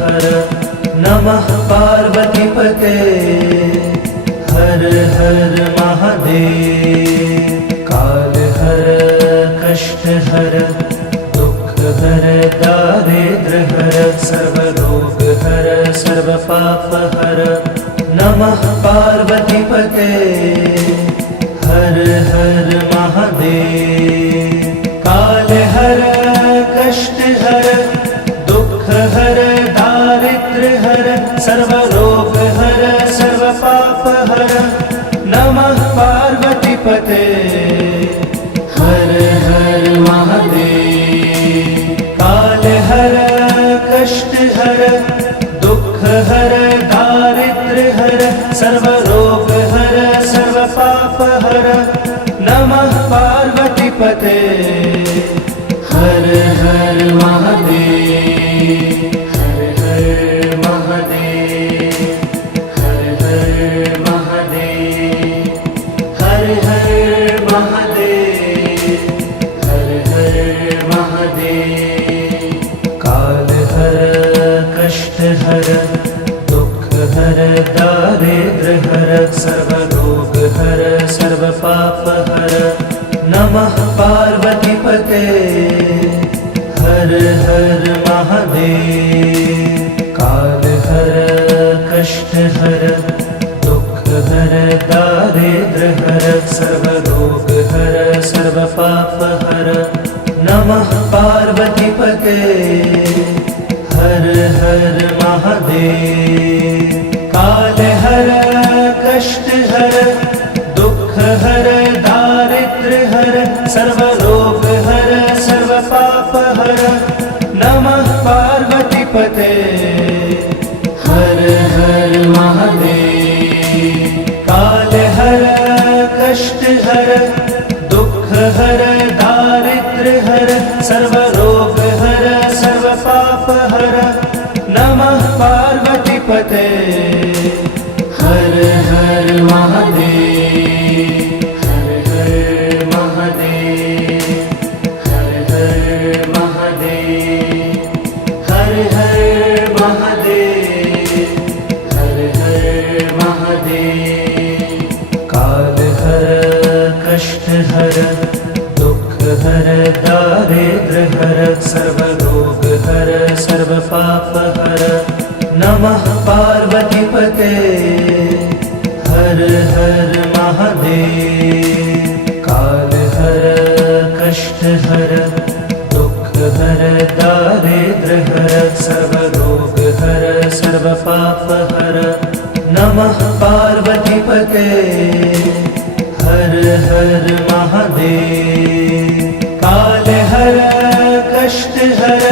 हर नमः पार्वतीपते हर हर महादेव। काल हर कष्ट हर दुख हर दारिद्र हर सर्व रोग हर सर्व पाप हर नमः पार्वतीपते हर हर महादेव। काल हर कष्ट हर दुख हर दारिद्र हर सर्व रोग हर सर्व पाप हर नमः पार्वतीपते हर हर महादेव। काल हर कष्ट हर दुख हर दारिद्र हर सर्व रोग हर सर्व पाप हर नमः पार्वतीपते हर हर महादेव। हर हर महादेव हर हर महादेव हर हर महादेव हर हर महादेव। काल हर कष्ट हर दुख हर दारिद्र हर सर्व रोग हर सर्व पाप हर नमः पार्वतीपते हर हर महादेव। काल हर कष्ट हर दुख हर दारिद्र हर सर्व रोग हर सर्व पाप हर नमः पार्वतीपते हर हर महादेव। काल हर कष्ट हर दुख हर दारिद्र हर सर्व रोग हर सर्व पाप हर नमः पार्वतीपते हर हर महादेव। काल हर कष्ट हर दुख हर दारिद्र हर सर्व रोग हर सर्व पाप हर नमः पार्वतीपते हर हर महादेव। हर हर महादेव हर हर महादेव हर हर महादेव हर हर महादेव। काल हर कष्ट हर दुख हर दारिद्र हर सर्व रोग हर सर्व पाप हर नमः पार्वतीपते हर हर महादेव। काल हर कष्ट हर दुख हर दारिद्र हर सर्व रोग हर सर्व पाप हर नमः पार्वतीपते हर हर महादेव। काल हर कष्ट हर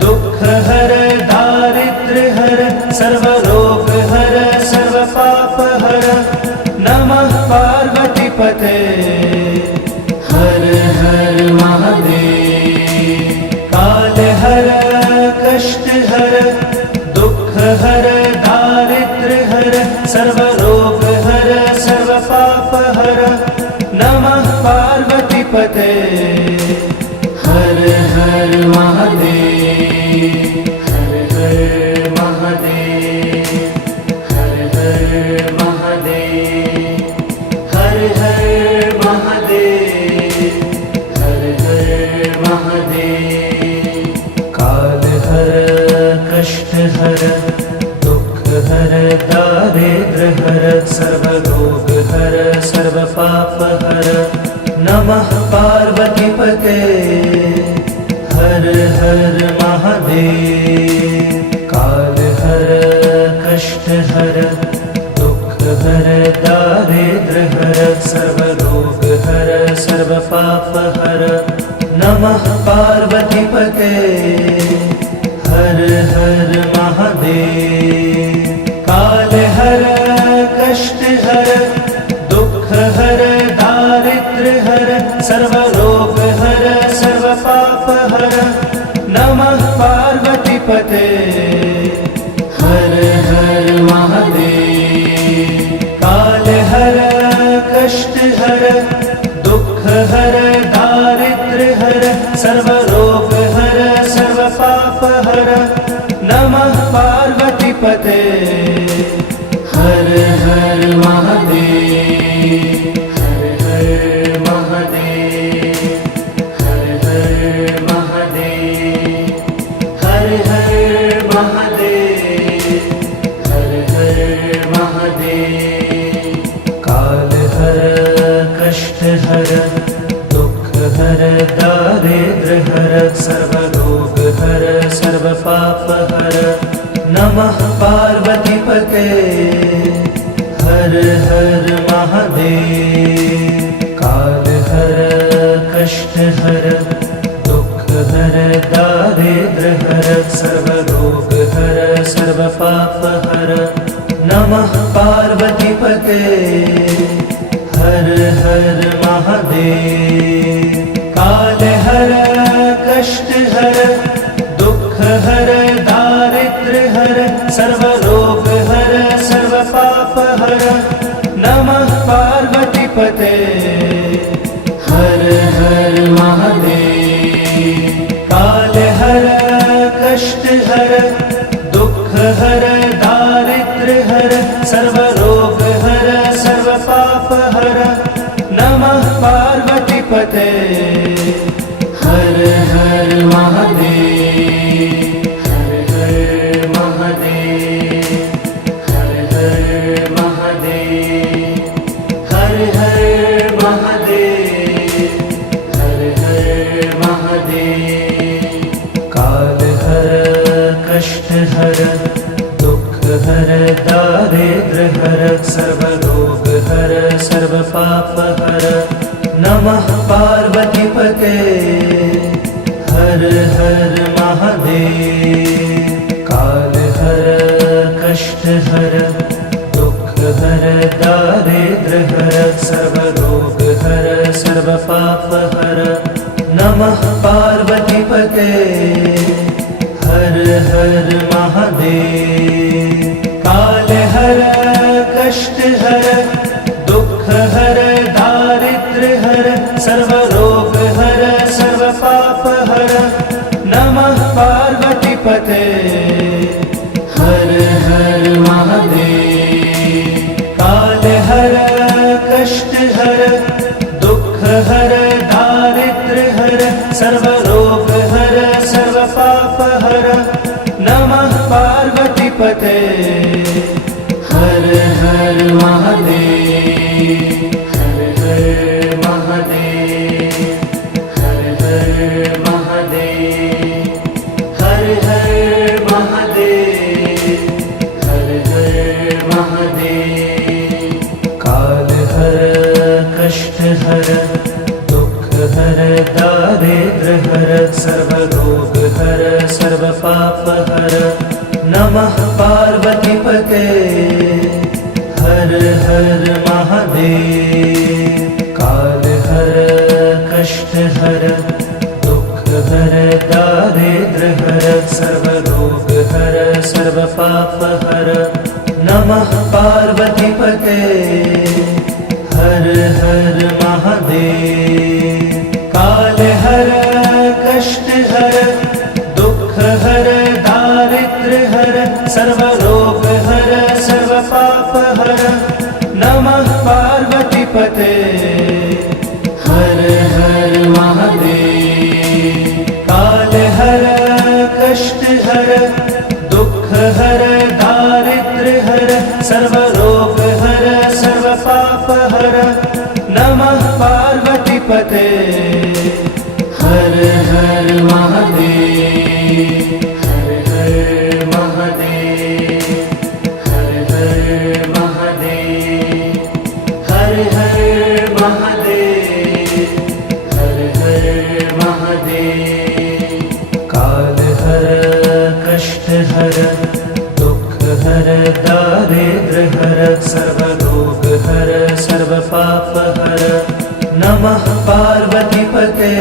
दुख हर दारिद्र हर सर्व रोग हर सर्व पाप हर नमः पार्वतीपते हर हर महादेव। काल हर कष्ट हर दुख हर दारिद्र हर सर्व रोग हर सर्व पाप हर नमः पार्वतीपते हर हर महादेव। हर हर महादेव हर हर महादेव हर हर महादेव हर हर महादेव। काल हर कष्ट हर दुख हर दारिद्र हर सर्व रोग हर सर्व पाप हर नमः पार्वतीपते हर हर महादेव। काल हर कष्ट हर दुख हर दारिद्र हर सर्व रोग हर सर्व पाप हर नमः पार्वतीपते हर हर महादेव। काल हर कष्ट हर दुख हर दारिद्र हर सर्व रोग हर सर्व पाप हर नमः पार्वतीपते हर हर महादेव। काल हर कष्ट हर दुख हर दारिद्र हर सर्व रोग हर सर्व पाप हर नमः पार्वतीपते हर हर महादेव हर हर महादेव हर हर महादेव हर हर महादेव हर हर महादेव काल हर कष्ट हर दुख हर दारिद्र हर सर्व रोग हर सर्व पाप हर नमः पार्वतीपते हर हर महादेव काल हर कष्ट हर दुख हर दारिद्र हर सर्व रोग हर सर्व पाप हर नमः पार्वतीपते हर हर महादेव काल हर कष्ट हर दुख हर दारिद्र हर सर्व रोग हर सर्व पाप हर नमः पार्वतीपते हर हर महादेव काल हर कष्ट हर दुख हर दारिद्र हर सर्व रोग हर सर्व पाप हर नमः पार्वतीपते हर हर महादेव हर हर महादेव हर हर महादेव हर हर महादेव हर हर महादेव काल हर कष्ट हर दुख हर दारिद्र हर सर्व रोग हर सर्व पाप हर नमः पार्वतीपते हर हर महादेव काल हर कष्ट हर दुख हर दारिद्र हर सर्व रोग हर सर्व पाप हर नमः पार्वतीपते हर हर महादेव काल हर कष्ट हर दुख हर दारिद्र हर सर्व रोग हर सर्व पाप हर नमः पार्वतीपते हर हर महादेव काल हर कष्ट हर दुख हर दारिद्र हर सर्व रोग हर सर्व पाप हर नमः पार्वतीपते हर हर महादेव हर हर महादेव हर हर महादेव हर हर महादेव हर हर महादेव काल हर कष्ट हर दुख हर दारिद्र हर सर्व रोग हर सर्व पाप हर नमः पार्वतीपते हर हर महादेव काल हर कष्ट हर दुख हर दारिद्र हर सर्व रोग हर सर्व पाप हर नमः पार्वतीपते हर हर महादेव काल हर कष्ट हर दुख हर दारिद्र हर सर्व रोग हर सर्व पाप हर नमः पार्वतीपते हर हर महादेव काल हर कष्ट हर दुख हर दारिद्र हर सर्व रोग हर सर्व पाप हर नमः पार्वतीपते हर हर महादेव हर हर महादेव हर हर महादेव हर हर महादेव हर हर महादेव काल हर कष्ट हर दुख हर दारिद्र हर सर्व रोग हर सर्व पाप हर नमः पार्वतीपते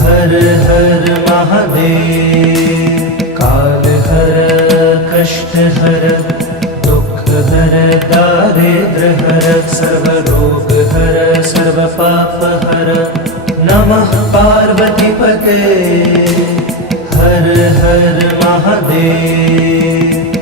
हर हर महादेव काल हर कष्ट हर दुख हर दारिद्र हर सर्व रोग हर सर्व पाप हर नमः पार्वतीपते हर हर महादेव।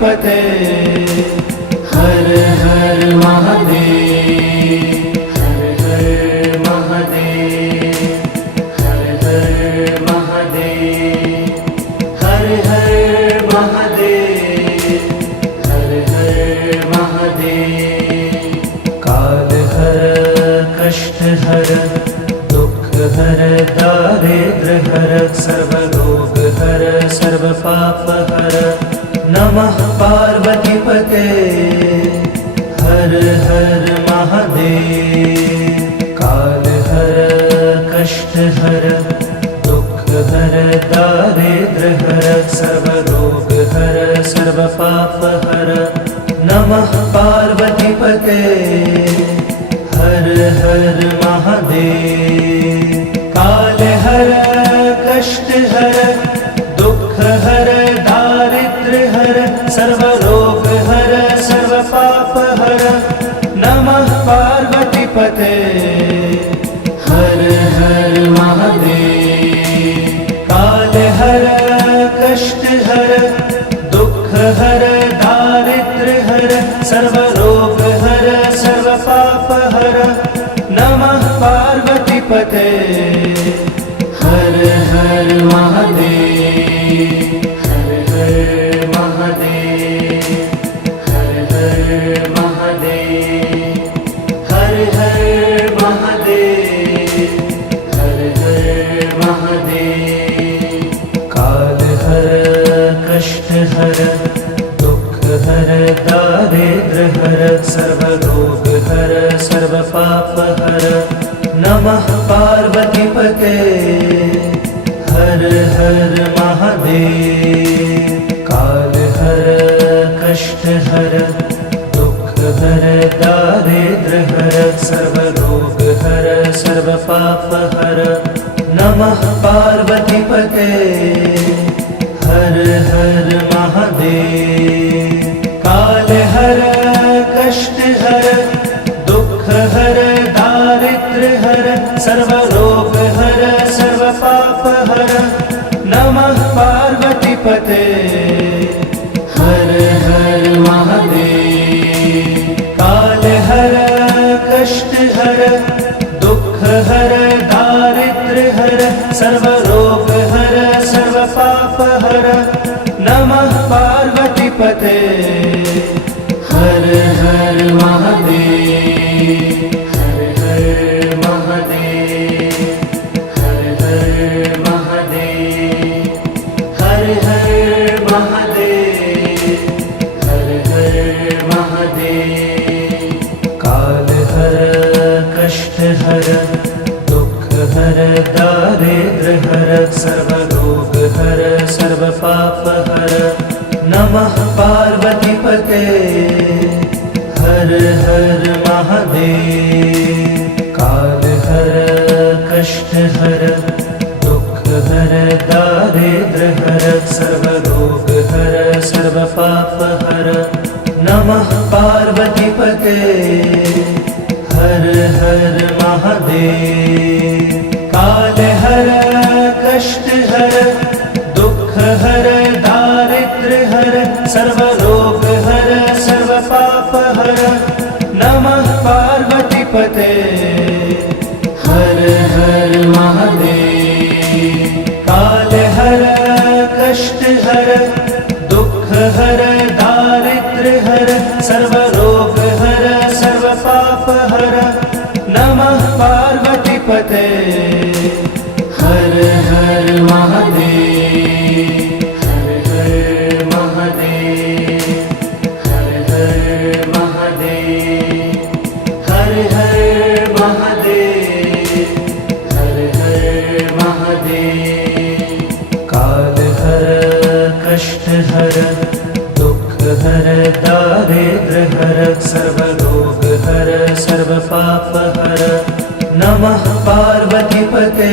पार्वतीपते हर हर महादेव हर हर महादेव हर हर महादेव हर हर महादेव हर हर महादेव काल हर कष्ट हर दुख हर दारिद्र हर सर्वरोग हर सर्व पाप हर नमः पार्वतीपते हर हर महादेव काल हर कष्ट हर दुख हर दारिद्र हर सर्वरोग हर सर्व पाप हर नमः पार्वतीपते हर हर महादेव काल हर कष्ट हर दुख हर दारिद्र हर सर्वरोग हर सर्व पाप हर नमः पार्वतीपते हर हर महादेव काल हर कष्ट हर दुख हर दारिद्र हर सर्वरोग हर सर्व पाप हर नमः पार्वतीपते हर हर महादेव हर हर महादेव हर हर महादेव हर हर महादेव हर हर महादेव काल हर कष्ट हर दुख हर दारिद्र हर सर्वरोग हर सर्व पाप हर नमः पार्वतीपते हर हर महादेव काल हर कष्ट हर दुख हर दारिद्र हर सर्वरोग हर सर्व पाप हर नमः पार्वतीपते हर हर महादेव काल हर कष्ट हर दुख हर दारिद्र हर सर्वरोग हर सर्व पाप हर नमः पार्वतीपते हर हर महादेव काल हर कष्ट हर दुख हर दारिद्र हर सर्वरोग हर सर्व पाप हर नमः पार्वतीपते हर हर महादेव हर हर महादेव हर हर महादेव हर हर महादेव हर हर महादेव काल हर कष्ट हर दुख हर दारिद्र हर सर्वरोग हर सर्व पाप हर नमः पार्वतीपते हर हर महादेव काल हर कष्ट हर दुख हर दारिद्र हर सर्वरोग हर सर्व पाप हर नमः पार्वतीपते हर हर महादेव काल हर कष्ट हर दुख हर दारिद्र हर सर्वरोग हर सर्व पाप हर नमः पार्वतीपते हर हर महादेव काल हर कष्ट हर दुख हर दारिद्र हर सर्वरोग हर सर्व पाप हर नमः पार्वतीपते हर हर महादेव हर हर महादेव हर हर महादेव हर हर महादेव हर हर महादेव काल हर कष्ट हर दुख हर दारिद्र हर सर्वरोग हर सर्व पाप हर नमः पार्वतीपते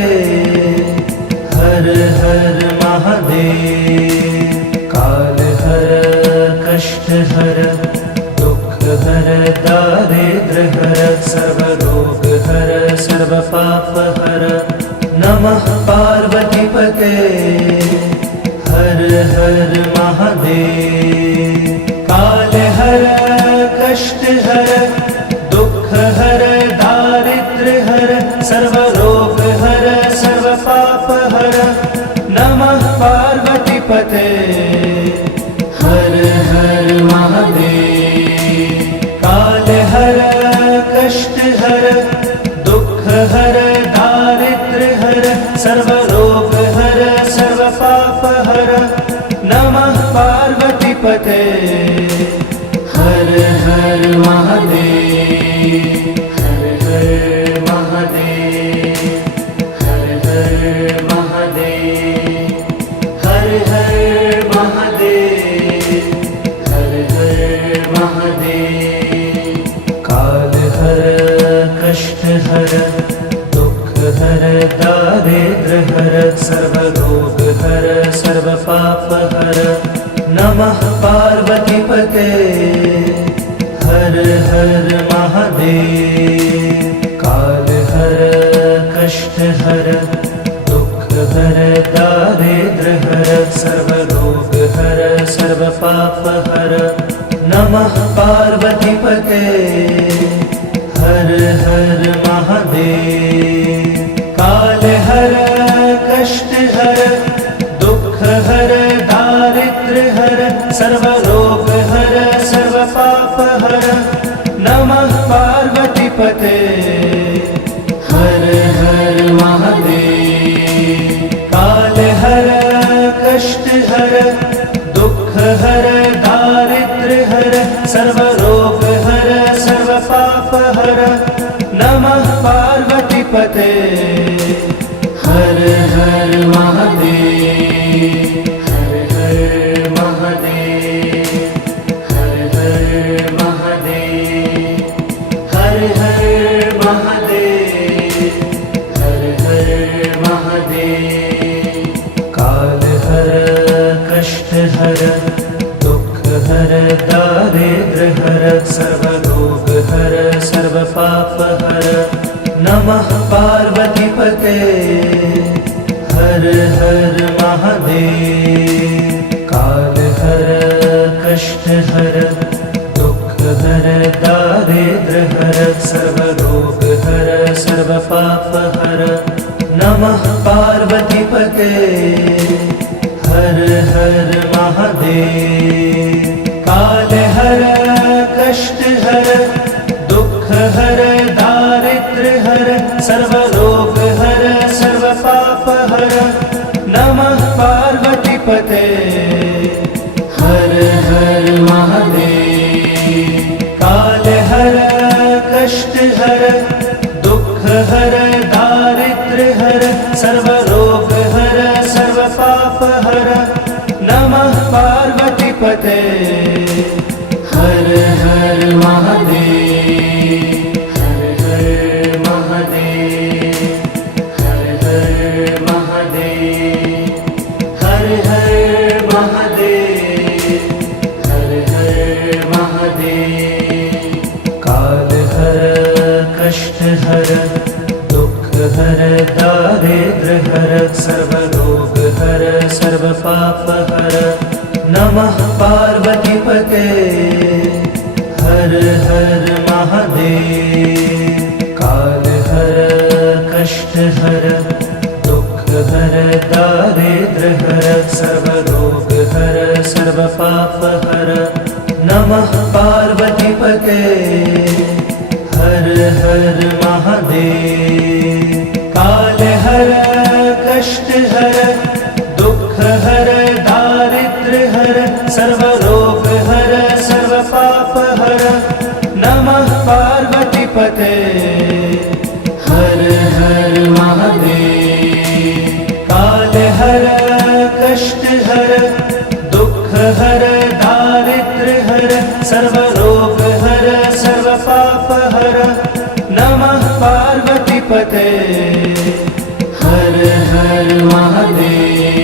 हर हर महादेव काल हर कष्ट हर दुख हर दारिद्र हर सर्वरोग हर सर्व पाप हर नमः पार्वतीपते हर हर महादेव पते। हर हर महादेव, हर हर महादेव, हर हर महादेव, हर हर महादेव, हर हर महादेव। काल हर कष्ट हर दुख हर दारिद्र हर सर्व रोग हर सर्व पाप हर। नमः पार्वती पते। हर हर महादेव। काल हर कष्ट हर दुख हर दारिद्र हर सर्व रोग हर सर्व पाप हर। नमः पार्वती पते। हर हर महादेव। काल हर कष्ट हर दुख हर दारिद्र हर सर्व रोग हर सर्व पाप हर। नमः पार्वती पते। हर हर महादेव। काल हर कष्ट हर दुख हर दारिद्र हर सर्व रोग हर सर्व पाप हर। नमः पार्वती पते। हर हर महादेव। हर हर महादेव, हर हर महादेव, हर हर महादेव, हर हर महादेव। काल हर कष्ट हर दुख हर दारिद्र हर सर्व रोग हर सर्व पाप हर। नमः पार्वती पते। हर हर महादेव। काल हर कष्ट हर दुख हर दारिद्र हर सर्व रोग हर सर्व पाप हर। नमः पार्वती पते। हर हर महादेव। काल हर कष्ट हर दुख हर दारिद्र हर सर्व रोग हर सर्व पाप हर। नमः पार्वती पते। हर हर महादेव। काल हर कष्ट हर दुख हर दारिद्र हर सर्व रोग हर सर्व पाप हर। नमः पार्वती पते। हर हर महादेव। हर हर महादेव, हर हर महादेव, हर हर महादेव, हर हर महादेव। काल हर कष्ट हर दुख हर दारिद्र हर सर्व रोग हर सर्व पाप हर। नमः पार्वती पते। हर हर महादेव। काल हर कष्ट हर दुख हर दारिद्र हर सर्व रोग हर सर्व पाप हर। नमः पार्वती पते। हर हर महादेव। काल हर कष्ट हर दुख हर दारिद्र हर सर्व रोग हर सर्व पाप हर। नमः पार्वती पते। हर हर महादेव। काल हर कष्ट हर दुख हर दारिद्र हर सर्व रोग हर सर्व पाप हर। नमः पार्वती पते। हर हर महादेव।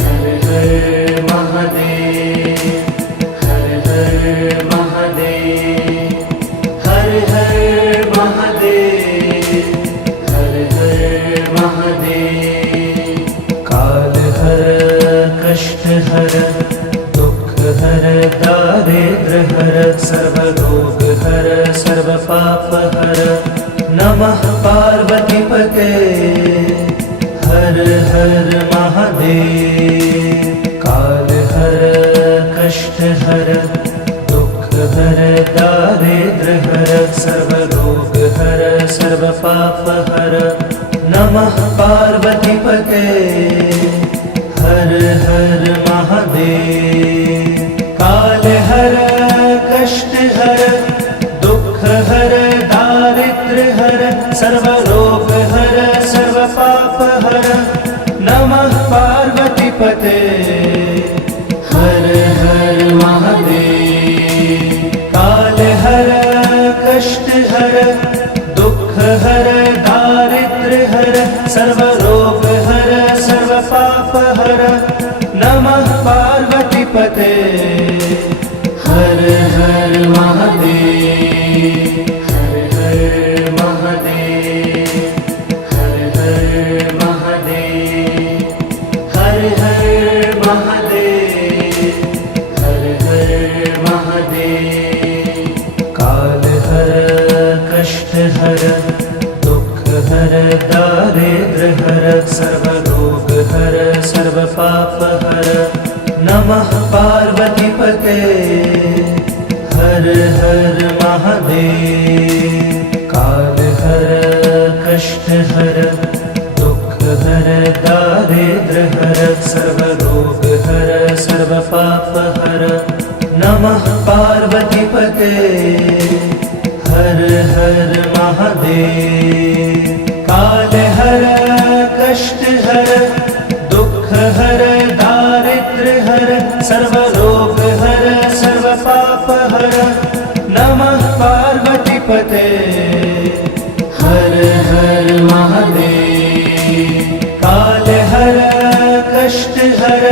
हर हर महादेव, हर हर महादेव, हर हर महादेव, हर हर महादेव। काल हर कष्ट हर दुख हर दारिद्र हर सर्व रोग हर सर्व पाप हर। नमः पार्वती पते। हर हर महादेव। काल हर कष्ट हर दुख हर दारिद्र हर सर्व रोग हर सर्व पाप हर। नमः पार्वती पते। हर हर महादेव। हर हर महादेव। काल हर कष्ट हर दुख हर दारिद्र हर सर्व रोग हर सर्व पाप हर नमः पार्वती पते। हर हर महादेव। काल हर कष्ट हर दुख हर दारिद्र हर सर्व रोग हर सर्व पाप हर नमः पार्वती पते। हर हर महादेव। काल हर कष्ट हर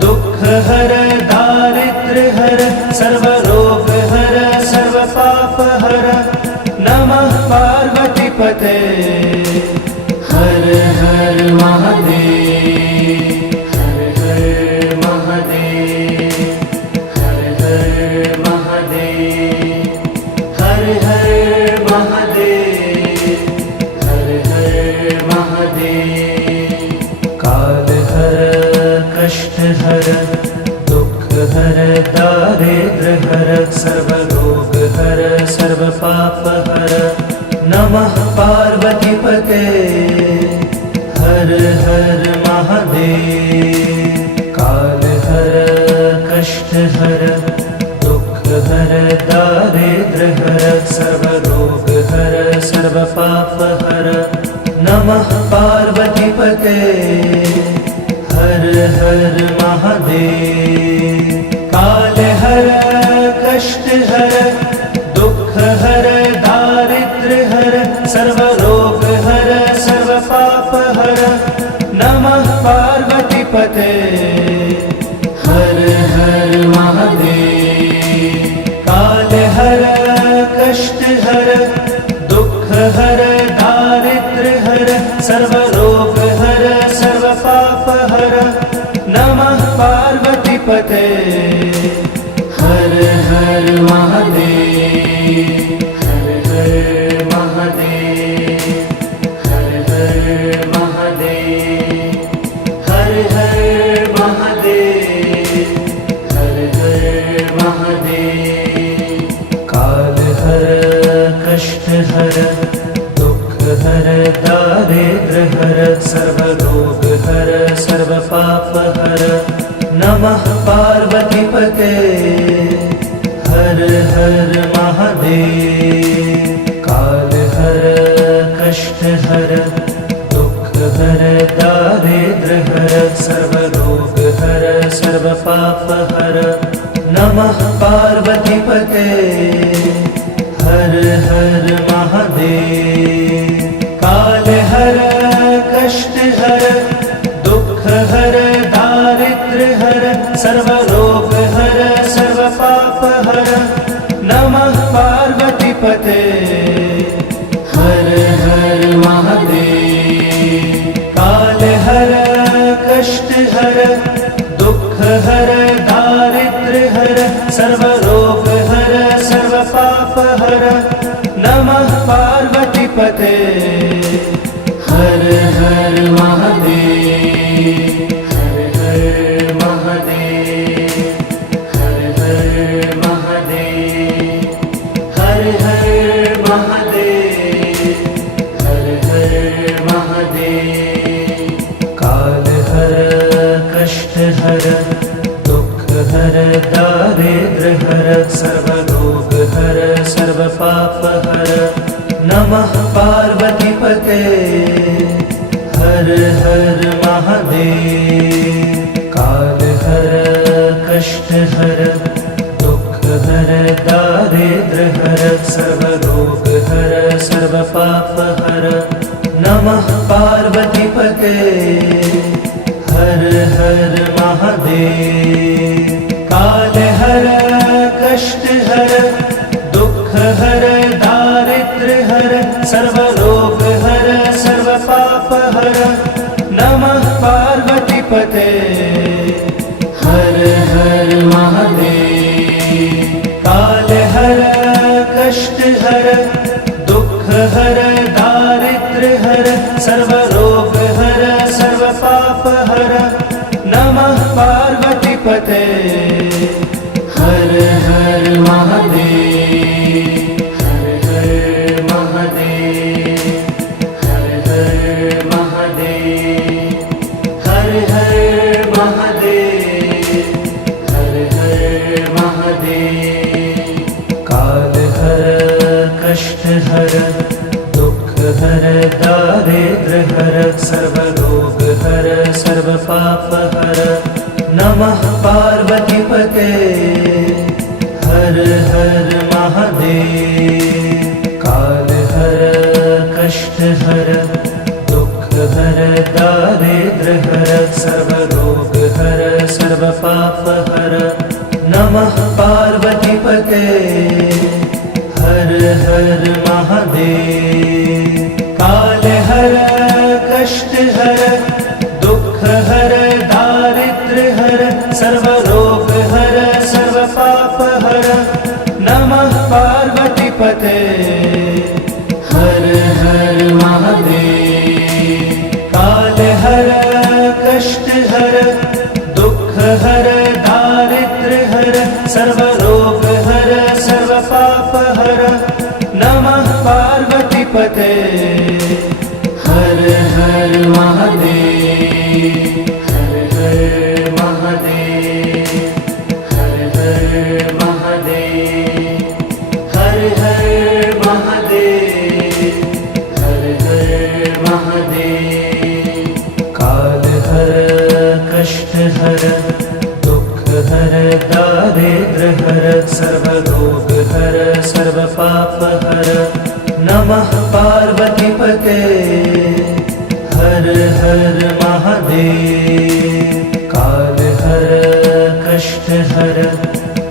दुख हर दारिद्र हर सर्व रोग हर सर्व पाप हर नमः पार्वती पते। हर हर महादेव। हर हर महादेव। हर हर महादेव। हर हर महादेव। हर हर महादेव। काल हर कष्ट हर दुख हर दारिद्र हर सर्व रोग हर सर्व पाप हर नमः पार्वती पते। हर हर महादेव। काल हर कष्ट हर दुख हर दारिद्र हर सर्व रोग हर सर्व पाप हर नमः पार्वती पते। हर हर महादेव। काल हर कष्ट हर दुख हर दारिद्र हर सर्व रोग हर सर्व पाप हर नमः पार्वती पते। हर हर महादेव। काल हर कष्ट हर दुख हर दारिद्र हर सर्व रोग हर सर्व पाप हर नमः पार्वती पते। हर हर महादेव। हर हर महादेव। हर हर महादेव। हर हर महादेव। हर हर महादेव। काल हर कष्ट हर दुख हर दारिद्र हर सर्व रोग हर सर्व पाप हर नमः पार्वती पते। हर हर महादेव। काल हर कष्ट हर दुख हर दारिद्र हर सर्व रोग हर सर्व पाप हर नमः पार्वती पते। हर हर महादेव। काल हर कष्ट हर दुख हर दारिद्र हर सर्व रोग हर सर्व पाप हर नमः पार्वती पते। हर हर महादेव। काल हर कष्ट हर दुख हर दारिद्र हर सर्व रोग हर सर्व पाप हर नमः पार्वती पते। हर हर महादेव। हर हर महादेव। हर हर महादेव। हर हर महादेव। हर हर महादेव। काल हर कष्ट हर दुख हर दारिद्र हर सर्व रोग हर सर्व पाप हर नमः पार्वती पते। हर हर महादेव। काल हर कष्ट हर दुख हर दारिद्र हर सर्व रोग हर सर्व पाप हर नमः पार्वती पते। हर हर महादेव। काल हर कष्ट हर दुख हर दारिद्र हर सर्व रोग हर सर्व पाप हर नमः पार्वती पते। हर हर महादेव। काल हर कष्ट हर दुख हर दारिद्र हर सर्व रोग हर सर्व पाप हर नमः पार्वती पते। हर हर महादेव, हर हर महादेव, हर हर महादेव, हर हर महादेव, हर हर महादेव। काल हर कष्ट हर दुख हर दारिद्र हर सर्वरोग हर सर्व पाप हर नमः पार्वती पते हर हर महादेव। काल हर कष्ट हर दुख हर दारिद्र हर सर्वरोग हर सर्व पाप हर नमः पार्वती पते हर हर महादेव। काल हर कष्ट हर दुख हर दारिद्र हर सर्वरोग हर सर्व पाप हर नमः पार्वती पते हर हर महादेव। काल हर कष्ट हर दुख हर दारिद्र हर सर्वरोग हर सर्व पाप हर नमः पार्वती पते हर हर महादेव, हर हर महादेव, हर हर महादेव, हर हर महादेव, हर हर महादेव। काल हर कष्ट हर दुख हर दारिद्र हर सर्वरोग हर सर्व पाप हर नमः पार्वती पते हर हर महादेव। काल हर कष्ट हर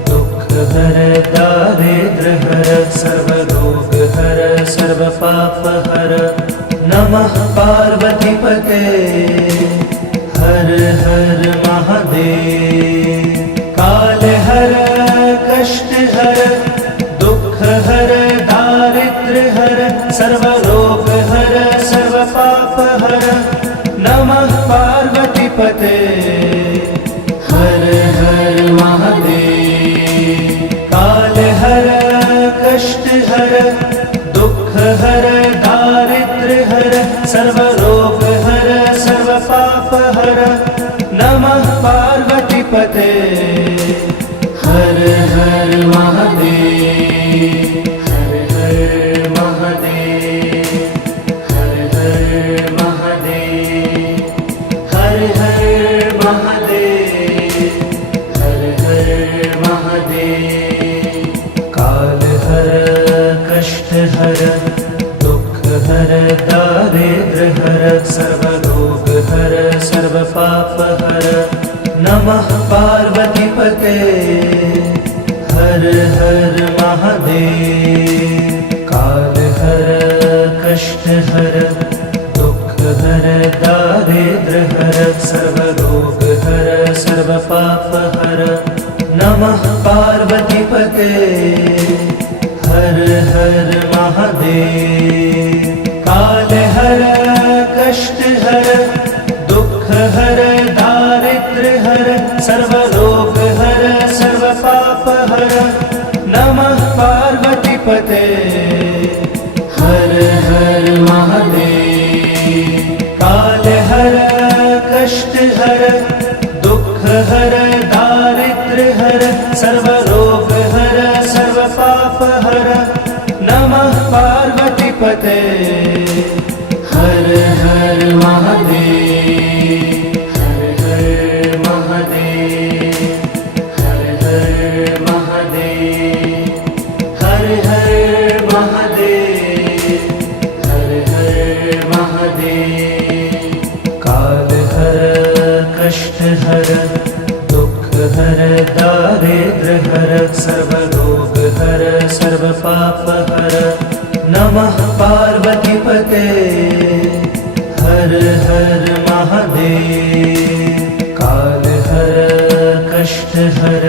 दुख हर दारिद्र हर सर्वरोग हर सर्व पाप हर नमः पार्वती पते हर हर महादेव। काल हर कष्ट हर दुख हर दारिद्र हर सर्वरोग हर सर्व पाप हर नमः पार्वती पते हर हर महादेव। काल हर कष्ट हर दुख हर दारिद्र हर सर्वरोग हर सर्व पाप हर नमः पार्वती पते हर हर महादेव, हर हर महादेव, हर हर महादेव, हर हर महादेव, हर हर महादेव। काल हर कष्ट हर दुख हर दारिद्र हर सर्वरोग हर सर्व पाप हर नमः पार्वती पते हर हर महादेव। काल हर कष्ट हर दुख हर दारिद्र हर सर्वरोग हर सर्व पाप हर नमः पार्वती पते हर हर महादेव। काल हर कष्ट हर दुख हर दारिद्र हर सर्वरोग हर सर्व पाप हर नमः पार्वती पते हर हर महादेव। काल हर कष्ट हर दुख हर दारिद्र हर सर्वरोग हर सर्व पाप हर नमः पार्वती पते हर हर महादेव, हर हर महादेव, हर हर महादेव, हर हर महादेव, हर हर महादेव। काल हर कष्ट हर दुख हर दारिद्र हर सर्वरोग हर सर्व पाप हर नमः पार्वती पते हर हर महादेव। काल हर कष्ट हर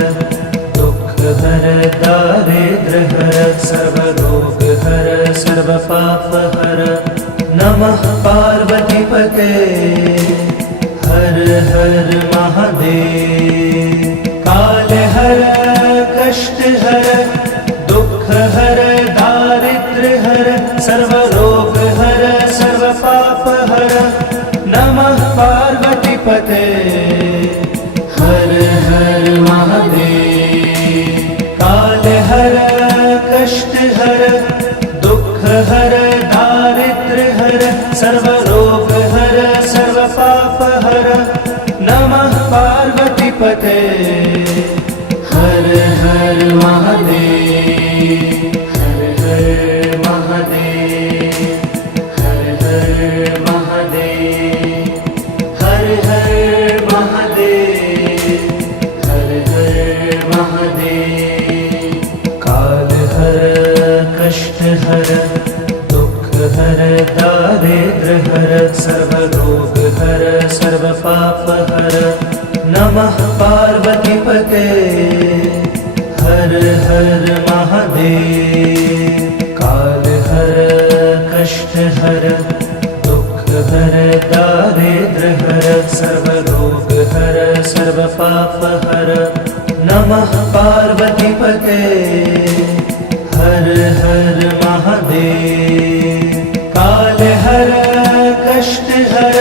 दुख हर दारिद्र हर सर्वरोग हर सर्व पाप हर नमः पार्वती पते हर हर महादेव। काल हर कष्ट हर दुख हर दारिद्र्य हर सर्व रोग हर सर्व पाप हर नमः पार्वती पते हर हर महादेव। काल हर कष्ट हर दुख हर दारिद्र्य हर सर्व रोग हर सर्व पाप हर नमः पार्वती पते हर हर महादेव। हर हर महादेव हर हर महादेव हर हर महादेव हर हर महादेव। काल हर कष्ट हर दुख हर दारिद्र्य हर सर्व रोग हर सर्व पाप हर नमः पार्वती पते हर हर महादेव। काल हर कष्ट हर दुख हर दारिद्र्य हर सर्व रोग हर सर्व पाप हर नमः पार्वती पते हर हर महादेव। काल हर कष्ट हर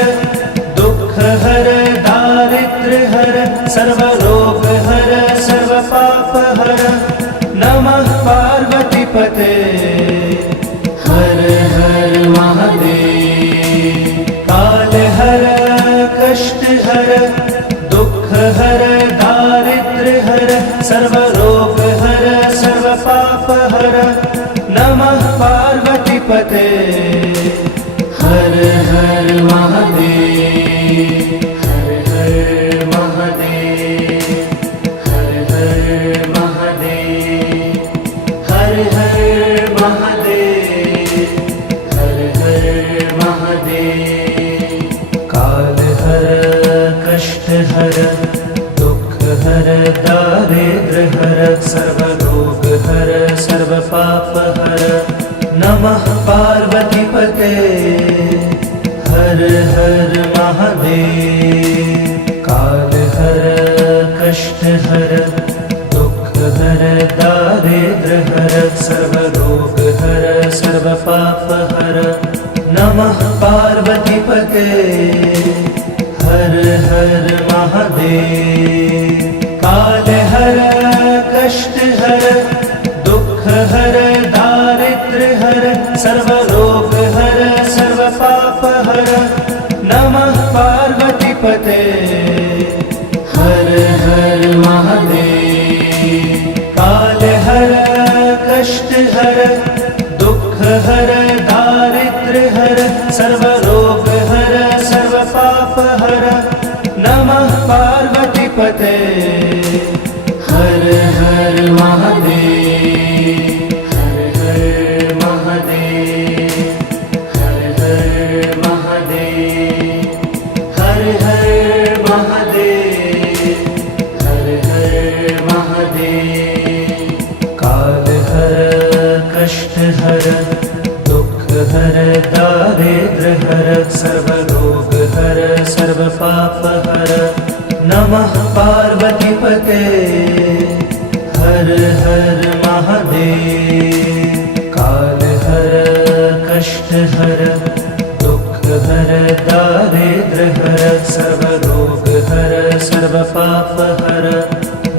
दुख हर दारिद्र्य हर सर्व रोग हर सर्व पाप हर नमः पार्वती पते हर हर महादेव। काल हर कष्ट हर दुख हर दारिद्र्य हर सर्व रोग हर सर्व पाप हर नमः पार्वती पते हर हर महादेव। हर हर महादेव हर हर महादेव हर हर महादेव हर हर महादेव। काल हर कष्ट हर दुख हर दारिद्र्य हर सर्व रोग हर सर्व पाप हर नमः पार्वती पते हर हर महादेव। काल हर कष्ट हर दुख हर दारिद्र्य हर सर्व रोग हर सर्व पाप हर नमः पार्वती पते हर हर महादेव। काल हर कष्ट हर दुख हर दारिद्र्य हर सर्व रोग हर सर्व पाप हर नमः पार्वती पते हर हर महादेव। काल हर कष्ट हर दुख हर दारिद्र्य हर सर्व रोग हर सर्व पाप हर नमः पार्वती पते हर हर महादेव। हर हर महादेव हर हर महादेव हर हर महादेव हर हर महादेव। काल हर कष्ट हर दुख हर दारिद्र्य हर सर्व रोग हर सर्व पाप हर नमः पार्वती पते हर हर महादेव। काल हर कष्ट हर दुख हर दारिद्र्य हर सर्व रोग हर सर्व पाप हर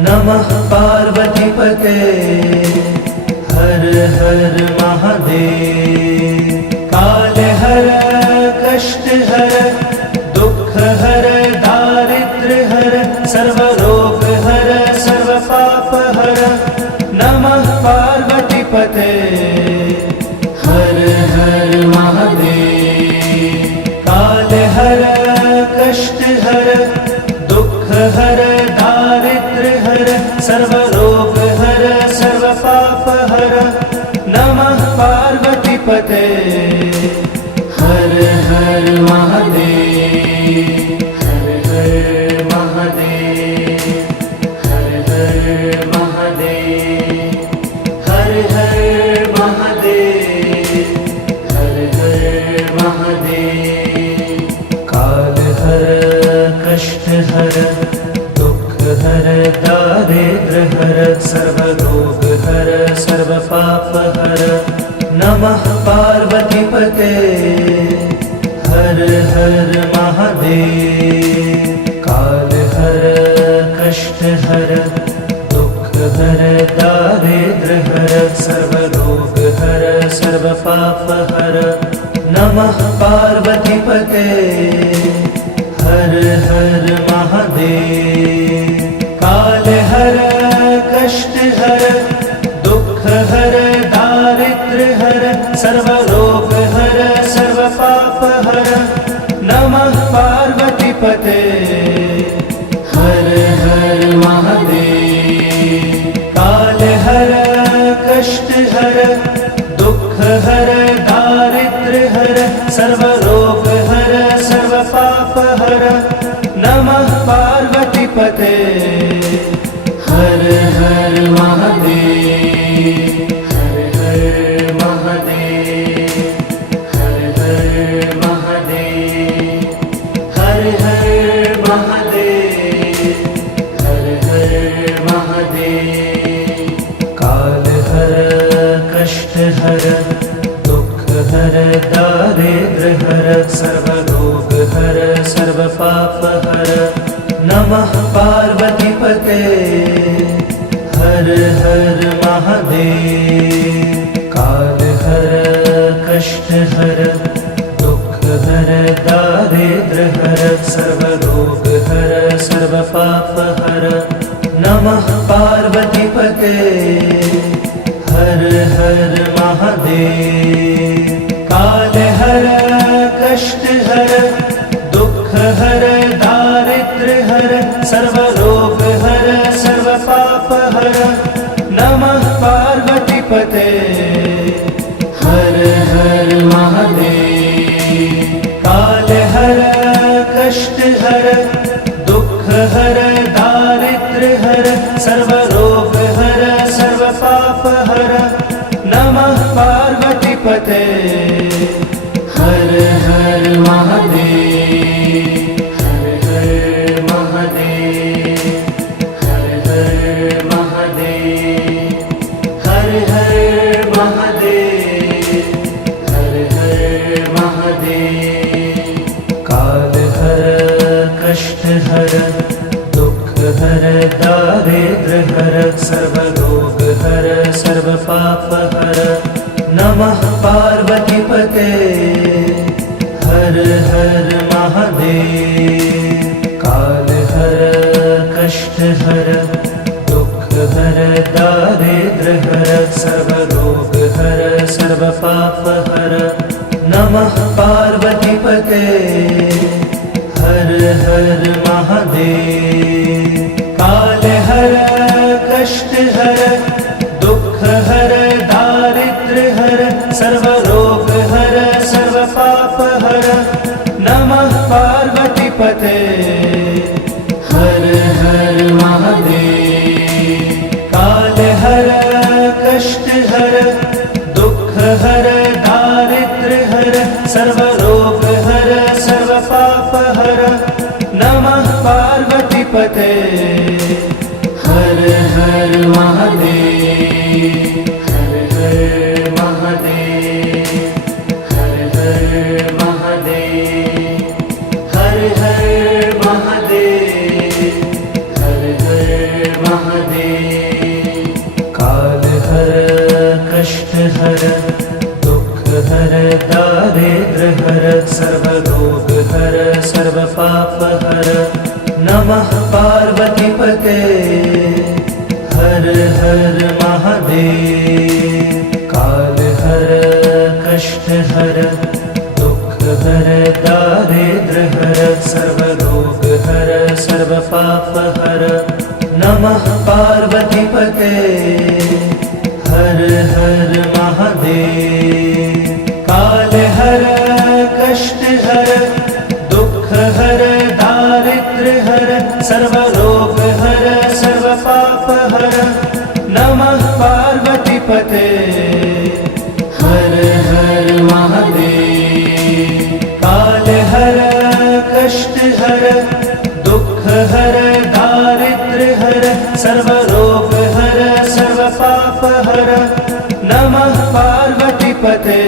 नमः पार्वती पते हर हर महादेव। काल हर कष्ट हर दुख हर दारिद्र्य हर सर्व रोग हर सर्व पाप हर नमः पार्वती पते हर हर महादेव। काल हर कष्ट हर दुख हर दारिद्र्य हर सर्व रोग हर सर्व पाप हर नमः पार्वती पते हर हर महादेव। हर हर महादेव हर हर महादेव हर हर महादेव हर हर महादेव। काल हर कष्ट हर दुख हर दारिद्र्य हर हर सर्वरोग हर सर्वपाप हर नमः पार्वतीपते हर हर महादेव। काल हर कष्ट हर दुख हर दारिद्र हर सर्वरोग हर सर्वपाप हर नमः पार्वतीपते हर हर महादेव। काल हर कष्ट हर दुख हर दारिद्र हर सर्वरोग हर सर्वपाप हर नमः पार्वतीपते हर हर महादेव। काल हर कष्ट हर दुख हर दारिद्र हर सर्वरोग हर सर्वपाप हर नमः पार्वतीपते हर हर महादेव। हर हर महादेव हर हर महादेव हर हर महादेव हर हर महादेव। काल हर कष्ट हर दुख हर दारिद्र हर सर्वरोग हर सर्वपाप हर नमः पार्वतीपते हर हर महादेव। काल हर कष्ट हर दुख हर दारिद्र हर सर्वरोग हर सर्वपाप हर नमः पार्वतीपते हर हर महादेव। काल हर कष्ट हर दुख हर दारिद्र हर सर्वरोग हर सर्वपाप हर नमः पार्वतीपते हर हर महादेव। काल हर कष्ट हर दुख हर दारिद्र हर सर्वरोग हर सर्वपाप हर नमः पार्वतीपते हर हर महादेव। हर हर महादेव हर हर महादेव हर हर महादेव हर हर महादेव। काल हर कष्ट हर दुख हर दारिद्र हर सर्वरोग हर सर्वपाप हर नमः पार्वतीपते हर हर महादेव। काल हर कष्ट हर दुख हर दारिद्र हर सर्वरोग हर सर्वपाप हर नमः पार्वतीपते हर हर महादेव। काल हर कष्ट हर दुख हर दारिद्र हर सर्वरोग हर सर्वपाप हर नमः पार्वतीपते हर हर महादेव। काल हर कष्ट हर दुख हर दारिद्र हर सर्वरोग हर सर्वपाप हर नमः पार्वतीपते हर हर महादेव। हर हर महादेव हर हर महादेव हर हर महादेव हर हर महादेव। काल हर कष्ट हर दुख हर दारिद्र हर सर्वरोग हर सर्वपाप हर नमः पार्वतीपते हर हर महादेव। काल हर कष्ट हर दुख हर दारिद्र हर सर्वरोग हर सर्वपाप हर नमः पार्वतीपते हर हर महादेव। काल हर कष्ट हर दुख हर दारिद्र हर सर्वरोग हर सर्वपाप हर नमः पार्वतीपते हर हर महादेव। काल हर कष्ट हर दुख हर दारिद्र हर सर्वरोग हर सर्वपापहर नमः पार्वतीपते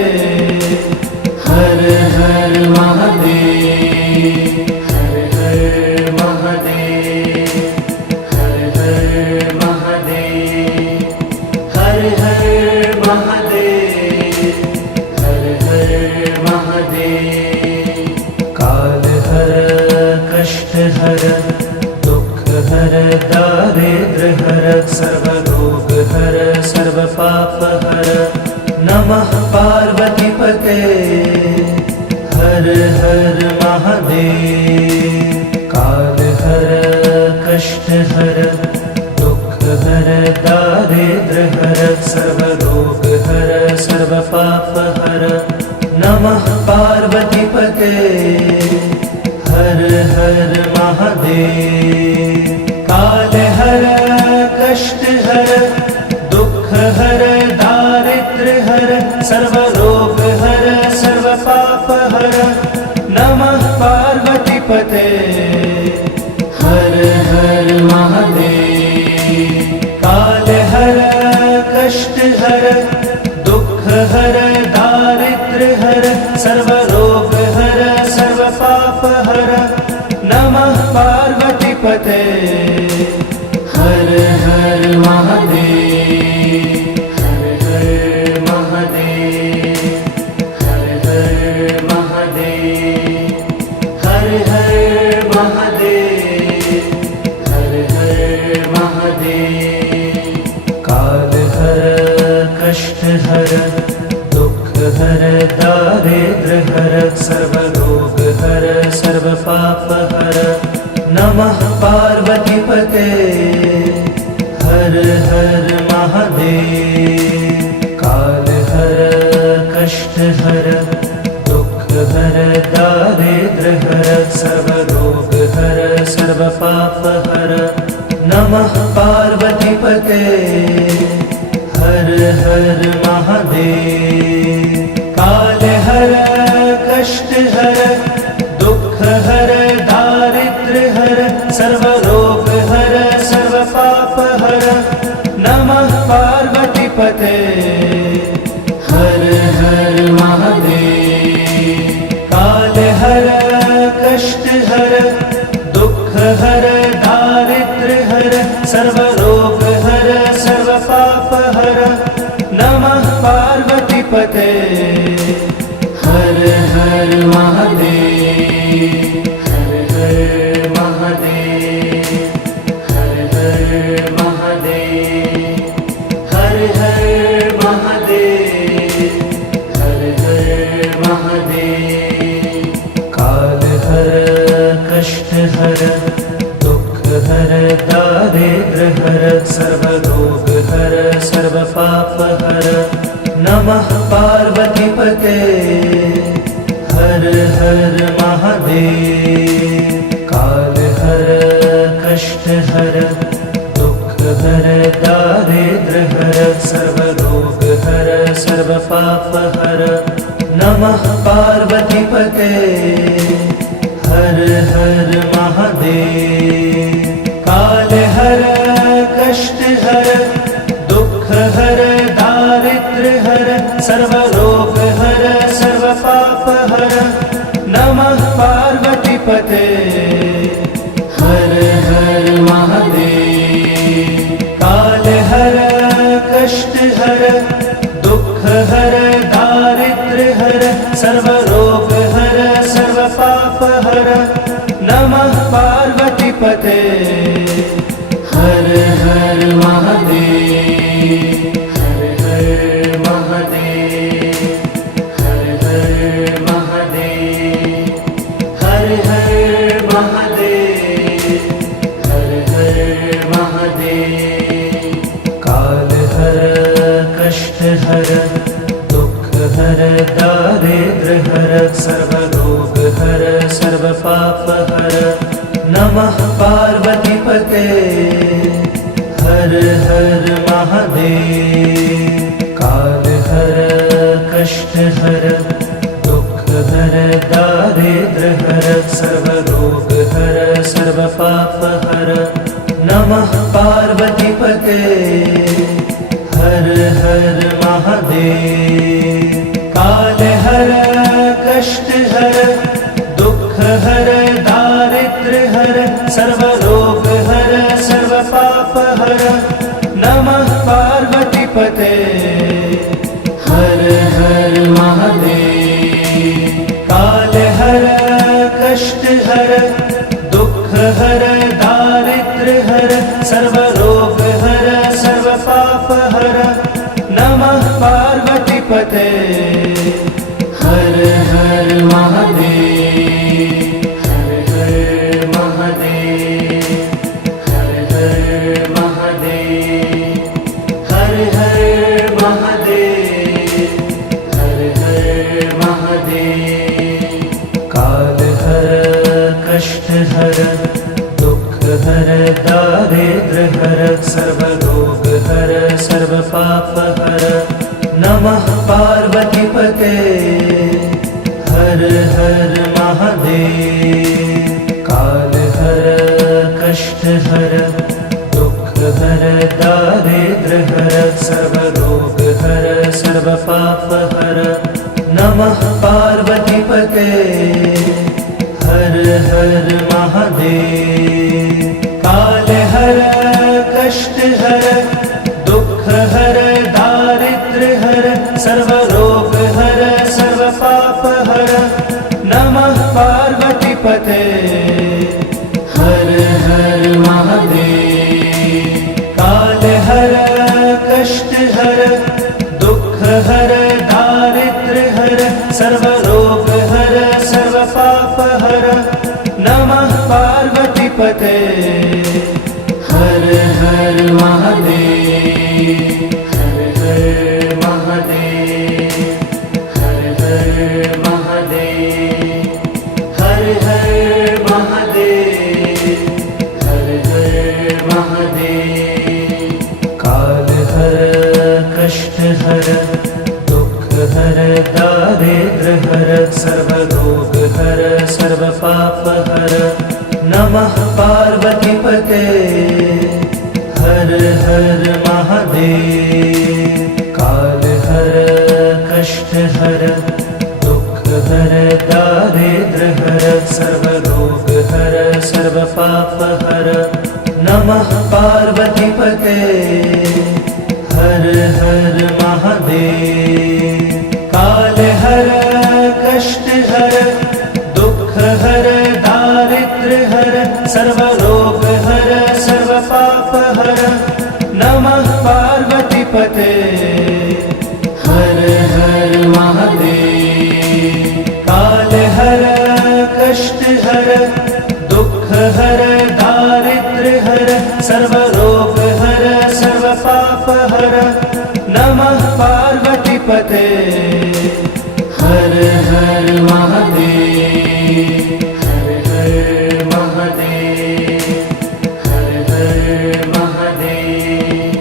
हर हर महादेव हर हर महादेव हर हर महादेव हर हर महादेव हर हर महादेव काल हर कष्ट हर दुख हर दारिद्र हर सर्वरोग हर सर्वपाप हर नमः पार्वतीपते हर हर महादेव काल हर कष्ट हर दुख हर दारिद्र हर सर्वरोग हर सर्वपाप हर नमः पार्वतीपते हर हर महादेव काल हर कष्ट हर दुख हर दारिद्र हर सर्वरोग हर सर्वपाप हर नमः पार्वतीपते हर हर महादेव काल हर कष्ट हर दुख हर दारिद्र हर सर्वरोग हर सर्वपाप हर नमः पार्वतीपते हर हर महादेव हर हर महादेव हर हर महादेव हर हर महादेव हर हर महादेव काल हर कष्ट हर दुख हर दारिद्र हर सर्वरोग हर सर्वपाप हर नमः पार्वतीपते हर हर महादेव काल हर कष्ट हर दुख हर दारिद्र हर सर्वरोग हर सर्वपाप हर नमः पार्वतीपते हर हर महादेव काल हर कष्ट हर दुख हर दारिद्र हर सर्वरोग हर सर्वपाप हर नमः पार्वतीपते हर हर महादेव काल हर कष्ट हर दुख हर दारिद्र हर सर्वरोग हर सर्वपाप हर नमः पार्वतीपते हर हर महादेव हर हर महादेव हर हर महादेव हर हर महादेव हर हर महादेव काल हर कष्ट हर दुख हर दारिद्र हर सर्वरोग हर सर्वपाप हर नमः पार्वतीपते हर हर महादेव काल हर कष्ट हर दुख हर दारिद्र हर सर्वरोग हर सर्वपाप हर नमः पार्वतीपते हर हर महादेव काल हर कष्ट हर दुख हर दारिद्र हर सर्वरोग हर सर्वपाप हर नमः पार्वतीपते हर हर महादेव काल हर कष्ट हर दुख हर दारिद्र हर सर्वरोग हर सर्वपाप हर नमः पार्वतीपते हर हर महादेव हर हर महादेव हर हर महादेव हर हर महादेव हर हर महादेव काल हर कष्ट हर दुख हर दारिद्र हर सर्वरोग हर सर्वपाप हर नमः पार्वतीपते हर हर महादेव काल हर कष्ट हर दुख हर दारिद्र हर सर्वरोग हर सर्वपाप हर नमः पार्वतीपते हर हर महादेव। काल हर कष्ट हर दुख हर दारिद्र्य हर सर्व रोग हर सर्व पाप हर नमः पार्वती पते। हर हर महादेव। काल हर कष्ट हर दुख हर दारिद्र्य हर सर्व रोग हर सर्व पाप हर नमः पार्वती पते। हर हर महादेव। हर हर महादेव। हर हर महादेव। हर हर महादेव। हर हर महादेव। काल हर कष्ट हर दुख हर दारिद्र्य हर सर्व रोग हर सर्व पाप हर नमः पार्वती पते। हर हर महादेव। काल हर कष्ट हर दुख हर दारिद्र्य हर सर्व रोग हर सर्व पाप हर नमः पार्वती पते। हर हर महादेव। काल हर कष्ट हर दुख हर दारिद्र्य हर सर्व रोग हर सर्व पाप हर नमः पार्वती पते। हर हर महादेव। काल हर कष्ट हर दुख हर दारिद्र्य हर सर्व रोग हर सर्व पाप हर नमः पार्वती पते। हर हर महादेव। हर हर महादेव। हर हर महादेव। हर हर महादेव। हर हर महादेव। काल हर कष्ट हर दुख हर दारिद्र्य हर सर्व रोग हर सर्व पाप हर नमः पार्वती पते। हर हर महादेव। काल हर कष्ट हर दुख हर दारिद्र्य हर सर्व रोग हर सर्व पाप हर नमः पार्वती पते। हर हर महादेव। काल हर कष्ट हर दुख हर दारिद्र्य हर सर्व रोग हर सर्व पाप हर नमः पार्वती पते। हर हर महादेव। काल हर कष्ट हर दुख हर दारिद्र्य हर सर्व रोग हर सर्व पाप हर नमः पार्वती पते। हर हर महादेव। हर हर महादेव। हर हर महादेव।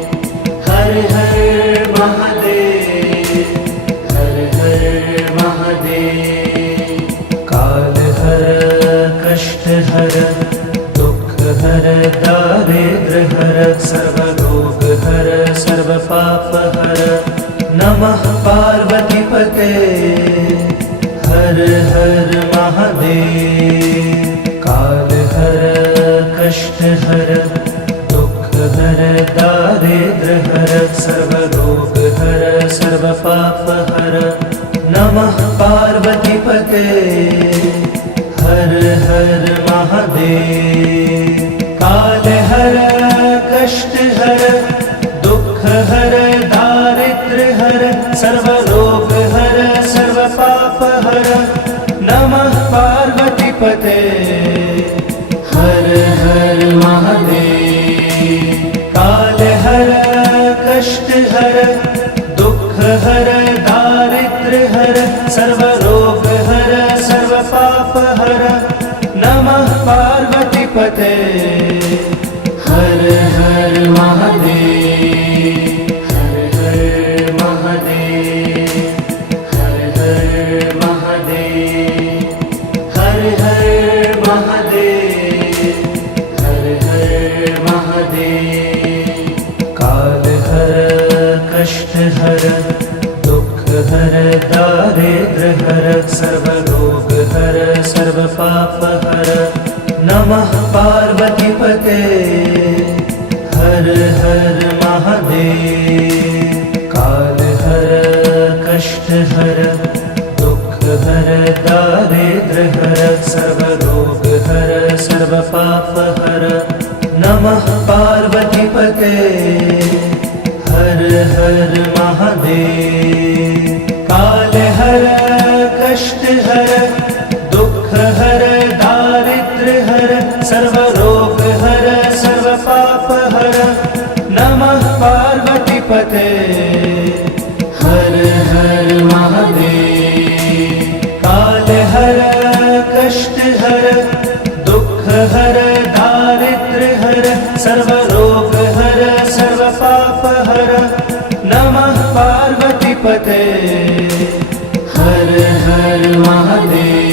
हर हर महादेव। हर हर महादेव। काल हर कष्ट हर दुख हर दारिद्र्य हर सर्व रोग हर सर्व पाप हर नमः पार्वती पते। हर हर महादेव। काल हर कष्ट हर दुख हर दारिद्र्य हर सर्व रोग हर सर्व पाप हर नमः पार्वती पते। हर हर महादेव। काल हर कष्ट हर दुख हर दारिद्र्य हर सर्व रोग हर सर्व पाप हर नमः पार्वती पते। हर हर महादेव। काल हर कष्ट हर दुख हर दारिद्र्य हर सर्व रोग हर सर्व पाप हर नमः पार्वती पते। हर हर महादेव। हर हर महादेव। हर हर महादेव। हर हर महादेव। हर हर महादेव। काल हर पार्वतीपते हर हर महादेव। काल हर कष्ट हर दुख हर दारिद्र हर सर्व रोग हर सर्व पाप हर नमः पार्वतीपते हर हर महादेव। काल हर कष्ट हर दुख हर दारिद्र हर सर्व रोग हर सर्व पाप हर नमः पार्वतीपते हर हर महादेव। काल हर कष्ट हर दुख हर दारिद्र हर सर्व रोग हर सर्व पाप हर नमः पार्वतीपते हर हर महादेव।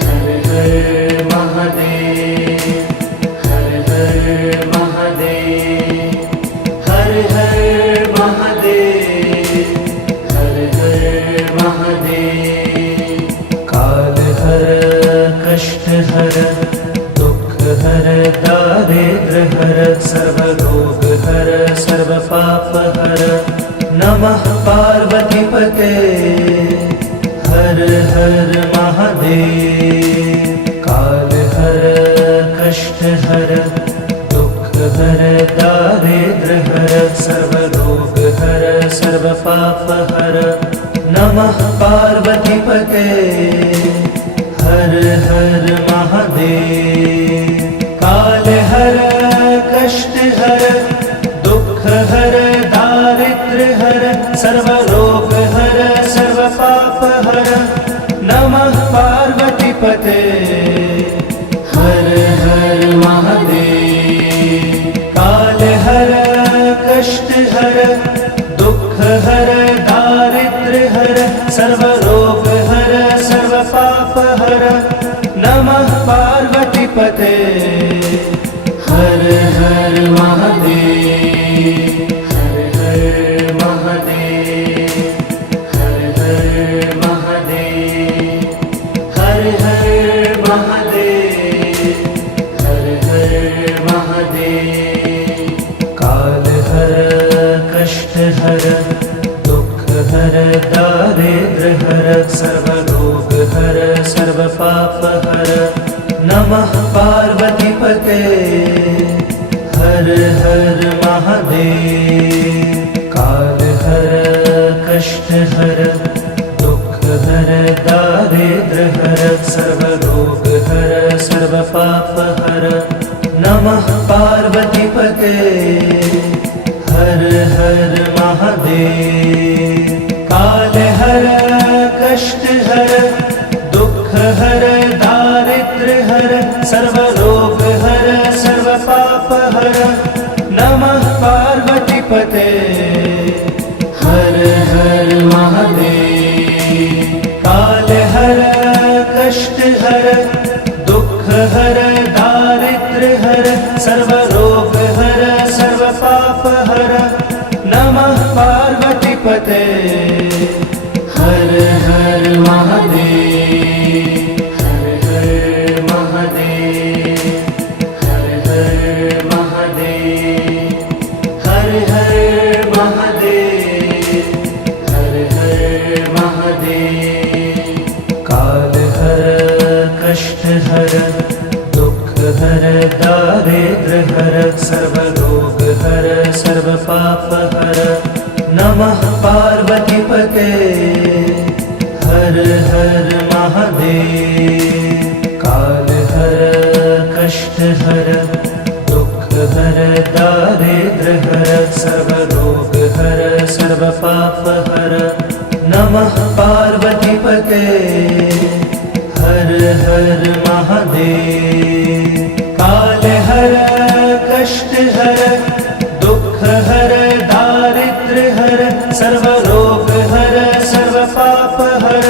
हर हर महादेव हर हर महादेव हर हर महादेव हर हर महादेव। काल हर कष्ट हर दुख हर दारिद्र हर सर्व रोग हर सर्व पाप हर नमः पार्वतीपते हर हर महादेव। काल हर कष्ट हर दुख हर दारिद्र हर सर्व रोग हर सर्व पाप हर नमः पार्वतीपते हर हर महादेव। काल हर कष्ट हर दुख हर दारिद्र हर सर्व रोग हर सर्व पाप हर नमः पार्वतीपते हर हर महादेव। काल हर कष्ट हर दुख हर दारिद्र हर सर्व रोग हर सर्व पाप हर नमः पार्वतीपते हर हर महादेव। हर हर महादेव हर हर महादेव हर हर महादेव हर हर महादेव। काल हर कष्ट हर दुख हर दारिद्र हर सर्व रोग हर सर्व पाप हर नमः पार्वतीपते हर हर महादेव। काल हर कष्ट हर दुख हर दारिद्र हर सर्व रोग हर सर्व पाप हर नमः पार्वतीपते हर हर महादेव। काल हर कष्ट हर दुख हर दारिद्र हर सर्व रोग हर सर्व पाप हर नमः पार्वतीपते हर हर महादेव। काल हर कष्ट हर दुख हर दारिद्र हर सर्व रोग हर सर्व पाप हर नमः पार्वतीपते हर हर महादेव। हर हर महादेव हर हर महादेव हर हर महादेव हर हर महादेव। काल हर कष्ट हर दुख हर दारिद्र हर सर्व रोग हर सर्व पाप हर नमः पार्वतीपते हर हर महादेव। काल हर कष्ट हर दुख हर दारिद्र हर सर्व रोग हर सर्व पाप हर नमः पार्वतीपते हर हर महादेव। काल हर कष्ट हर दुख हर दारिद्र हर सर्व रोग हर सर्व पाप हर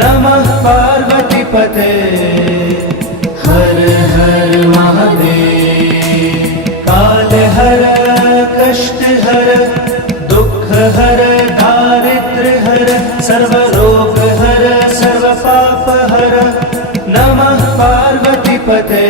नमः पार्वतीपते हर हर महादेव। काल हर कष्ट हर दुख हर दारिद्र हर सर्व रोग हर सर्व पाप हर नमः पार्वतीपते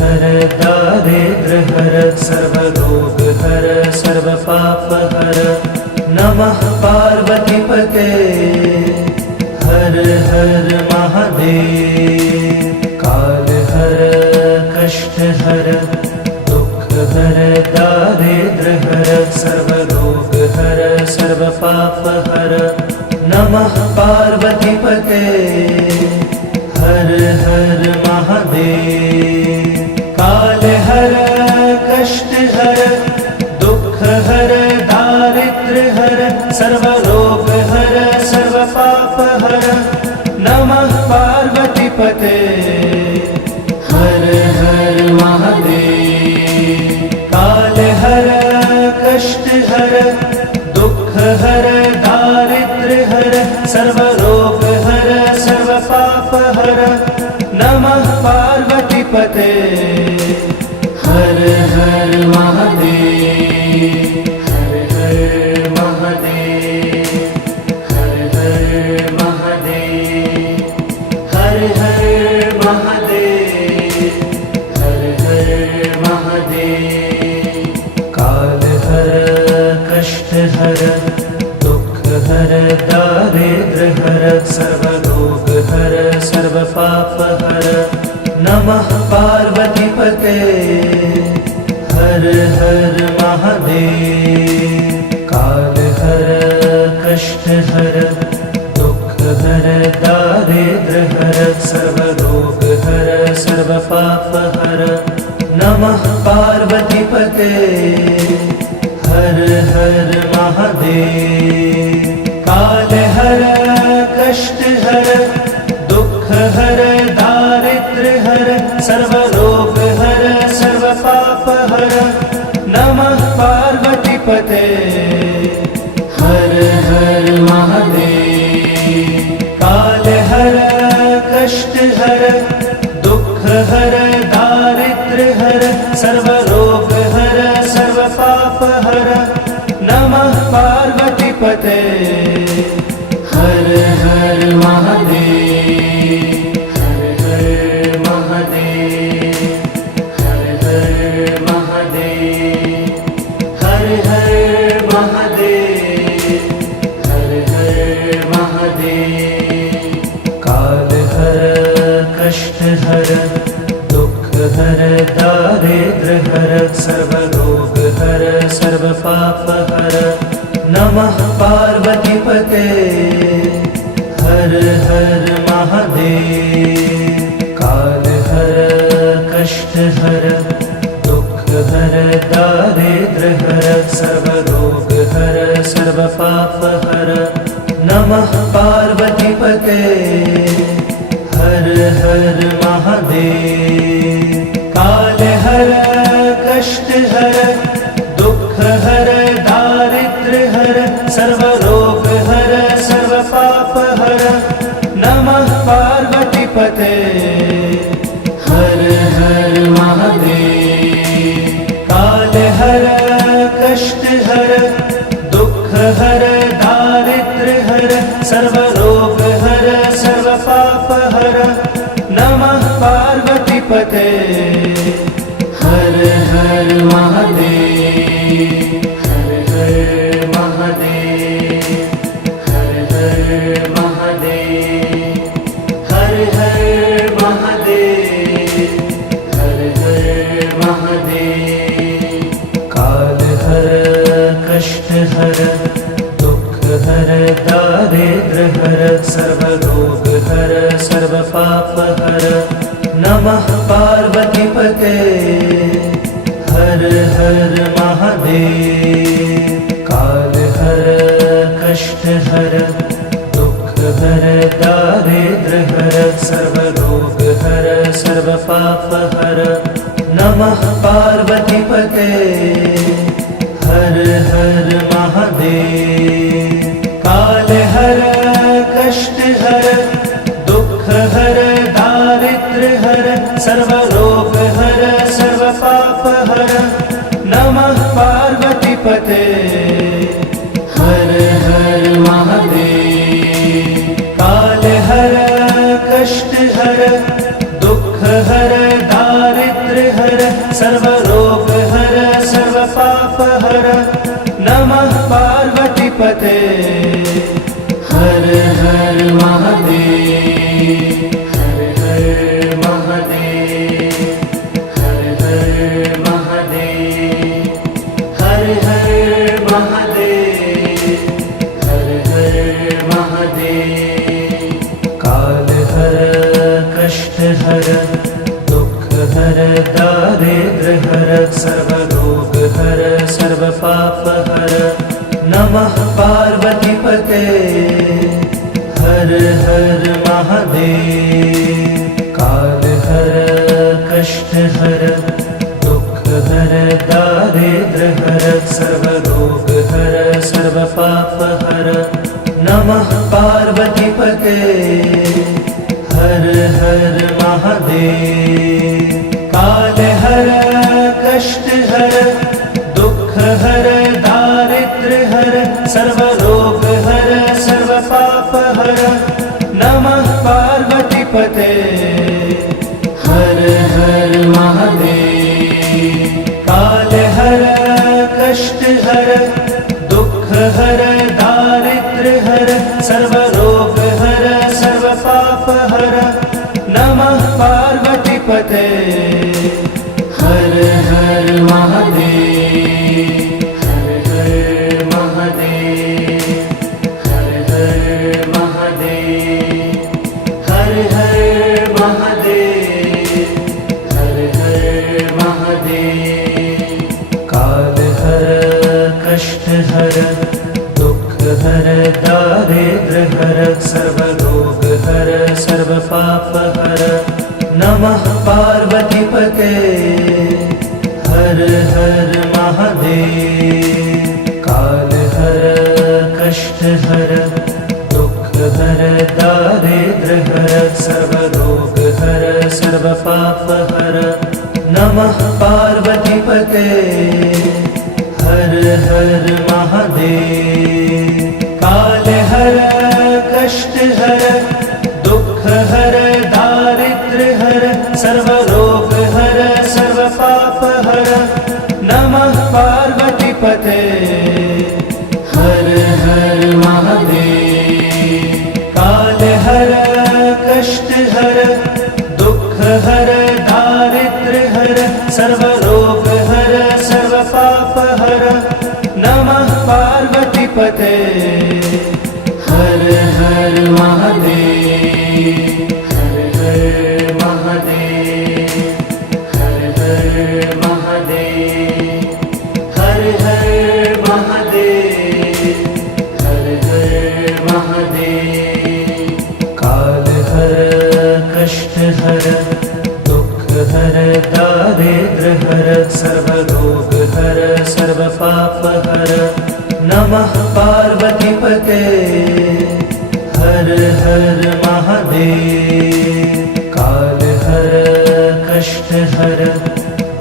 हर दारिद्र्य हर सर्वरोग हर सर्वपाप हर नमः पार्वतीपते हर हर महादेव। काल हर कष्ट हर दुख हर दारिद्र्य हर सर्वरोग हर सर्वपाप हर नमः पार्वतीपते हर हर महादेव। काल हर कष्ट हर दुख हर दारिद्र्य हर सर्वरोग हर सर्वपाप हर नमः पार्वतीपते हर हर महादेव। काल हर कष्ट हर दुख हर दारिद्र्य हर सर्वरोग हर सर्वपाप हर नमः पार्वतीपते हर हर महादेव। हर हर महादेव हर हर महादेव हर हर महादेव हर हर महादेव। काल हर कष्ट हर दुख हर दारिद्र्य हर सर्वरोग हर सर्वपाप हर नमः पार्वतीपते हर हर महादेव। काल हर कष्ट हर दुख हर दारिद्र्य हर सर्वरोग हर सर्वपाप हर नमः पार्वतीपते हर हर महादेव। काल हर कष्ट हर दुख हर दारिद्र्य हर सर्वरोग हर सर्वपाप हर नमः पार्वतीपते हर हर महादेव। काल हर कष्ट हर दुख हर दारिद्र्य हर सर्वरोग हर सर्वपाप हर नमः पार्वतीपते हर हर महादेव। हर हर महादेव हर हर महादेव हर हर महादेव हर हर महादेव। काल हर कष्ट हर दुख हर दारिद्र्य हर सर्वरोग हर सर्वपाप हर नमः पार्वतीपते हर हर महादेव। काल हर कष्ट हर दुख हर दारिद्र्य हर सर्वरोग हर सर्वपाप हर नमः पार्वतीपते हर हर महादेव। काल हर कष्ट हर दुख हर दारिद्र्य हर सर्वरोग हर सर्वपाप हर नमः पार्वतीपते हर हर महादेव। काल हर कष्ट हर दुख हर दारिद्र्य हर सर्वरोग हर सर्वपाप हर नमः पार्वतीपते हर हर महादेव। हर हर महादेव हर हर महादेव हर हर महादेव हर हर महादेव। काल हर कष्ट हर दुख हर दारिद्र्य हर सर्वरोग हर सर्वपाप हर नमः पार्वतीपते हर हर महादेव। काल हर कष्ट हर दुख हर दारिद्र्य हर सर्वरोग हर सर्वपाप हर नमः पार्वतीपते हर हर महादेव। काल हर कष्ट हर दुख हर दारिद्र्य हर सर्वरोग हर सर्वपाप हर नमः पार्वतीपते हर हर महादेव। काल हर कष्ट हर दुख हर दारिद्र्य हर सर्वरोग हर सर्वपाप हर नमः पार्वतीपते हर हर महादेव हर हर महादेव हर हर महादेव हर हर महादेव हर हर महादेव काल हर कष्ट हर दुख हर दारिद्र हर सर्वरोग हर सर्वपाप हर नमः पार्वतीपते हर हर महादेव काल हर कष्ट हर दुख हर दारिद्र हर सर्वरोग हर सर्वपाप हर नमः पार्वतीपते हर हर महादेव काल हर कष्ट हर दुख हर दारिद्र हर सर्वरोग हर सर्वपाप हर नमः पार्वतीपते हर हर महादेव काल हर कष्ट हर दुख हर दारिद्र हर सर्वरोग हर सर्वपाप हर नमः पार्वतीपते हर हर महादेव हर हर महादेव हर हर महादेव हर हर महादेव हर हर महादेव काल हर कष्ट हर दुख हर दारिद्र हर सर्वरोग हर सर्वपाप हर नमः पार्वतीपते हर हर महादेव काल हर कष्ट हर दुख हर दारिद्र हर सर्वरोग हर सर्वपाप हर नमः पार्वतीपते हर हर महादेव काल हर कष्ट हर दुख हर दारिद्र हर सर्वरोग हर सर्वपाप हर नमः पार्वतीपते हर हर महादेव काल हर कष्ट हर दुख हर दारिद्र हर सर्वरोग हर सर्वपाप हर नमः पार्वतीपते हर हर महादेव हर हर महादेव हर हर महादेव हर हर महादेव हर हर महादेव काल हर कष्ट हर दुख हर दारिद्र हर सर्वरोग हर सर्वपाप हर नमः पार्वतीपते हर हर महादेव काल हर कष्ट हर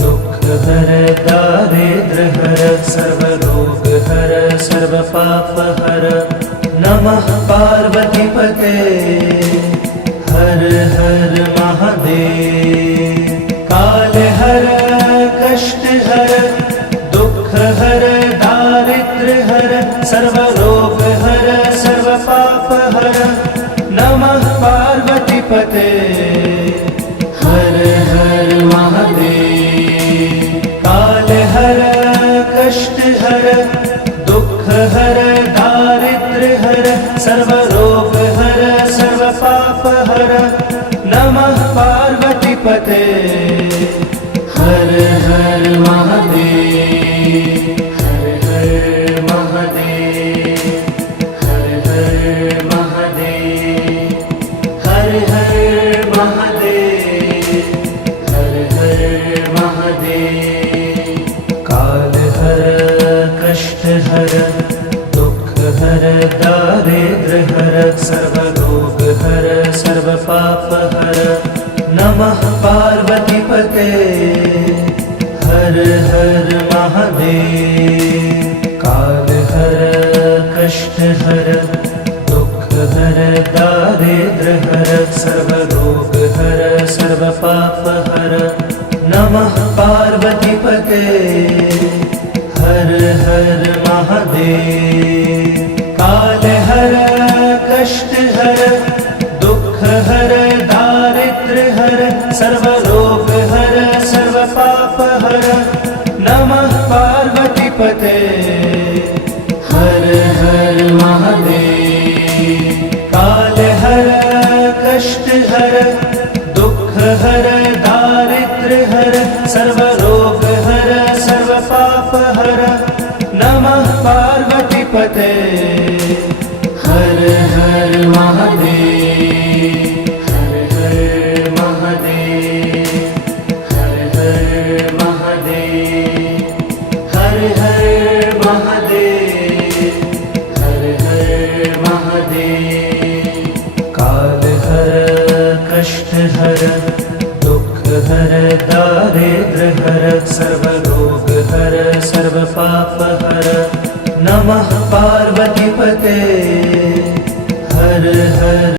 दुख हर दारिद्र हर सर्वरोग हर सर्वपाप हर नमः पार्वतीपते हर हर महादेव काल हर कष्ट हर दुख हर दारिद्र हर सर्वरोग हर सर्वपाप हर नमः पार्वतीपते हर हर महादेव काल हर कष्ट हर दुख हर दारिद्र हर सर्वरोग हर सर्वपाप हर नमः पार्वतीपते हर हर महादेव हर हर महादेव हर हर महादेव हर हर महादेव हर हर महादेव काल हर कष्ट हर दुख हर दारिद्र हर सर्वरोग हर सर्वपाप हर नमः पार्वतीपते हर हर महादेव काल हर कष्ट हर दुख हर दारिद्र हर सर्वरोग हर सर्वपाप हर नमः पार्वतीपते हर हर महादेव। काल हर कष्ट हर दुख हर दारिद्र्य हर सर्वरोग हर सर्व पाप हर नमः पार्वतीपते हर हर महादेव। काल हर कष्ट हर दुख हर दारिद्र्य हर सर्वरोग हर सर्व पाप हर नमः पार्वतीपते हर हर महादेव। हर हर महादेव हर हर महादेव। हर हर महादेव हर हर महादेव। काल हर कष्ट हर दुख हर दारिद्र्य हर सर्वरोग हर सर्व पाप हर नमः पार्वतीपते हर हर